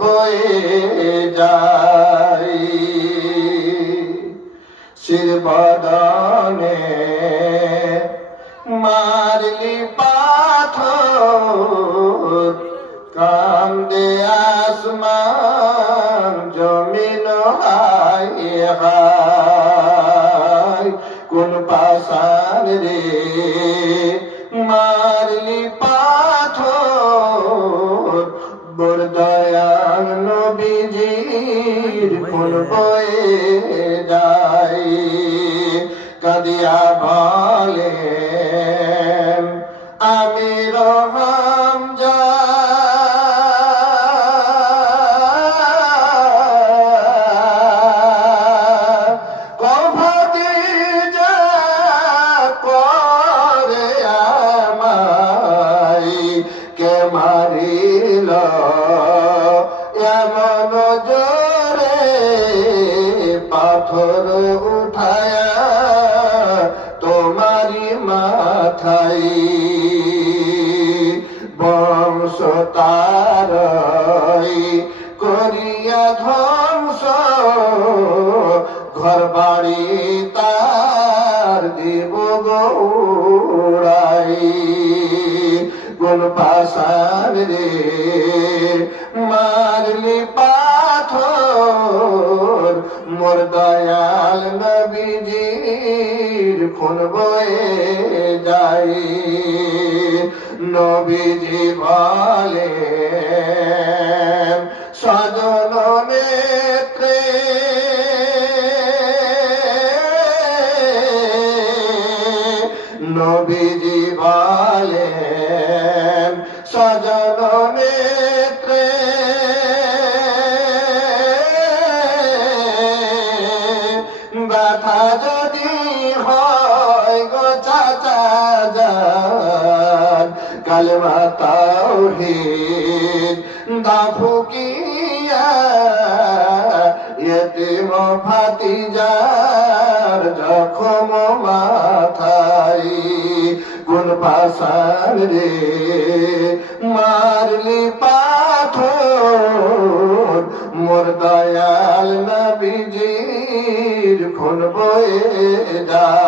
বয়ে যায় শিরবদনে মারলি পাথর কান্দে আসমান জমিন হায় হায় কোন পাষাণ রে মারলি পাথর বড় দয়াল নবীজির কোন বয়ে যায় কাঁদিয়া বলেন আমি রহম মারিল এমন জোরে পাথর উঠায়া তোমারি মাথায় বংশ তারই করিয়া ধ্বংস ঘর বাড়ি তার দিব গৌড়াই কোন পাষাণ রে মারলি পাথর মোর দয়াল নবীজির খুন বয়ে যায় নবীজি বলেন সজন নেত্রে নবীজি বলেন সজন নেত্রে ব্যথা যদি হয় গো চাচা যান কালেমা তাওহীদ দাফুকিয়া ইয়তিম ভাতিজার জখম মাথায় কোন পাষাণ রে মারলি পাথর মোর দয়াল নবীজির খুন বয়ে যায়।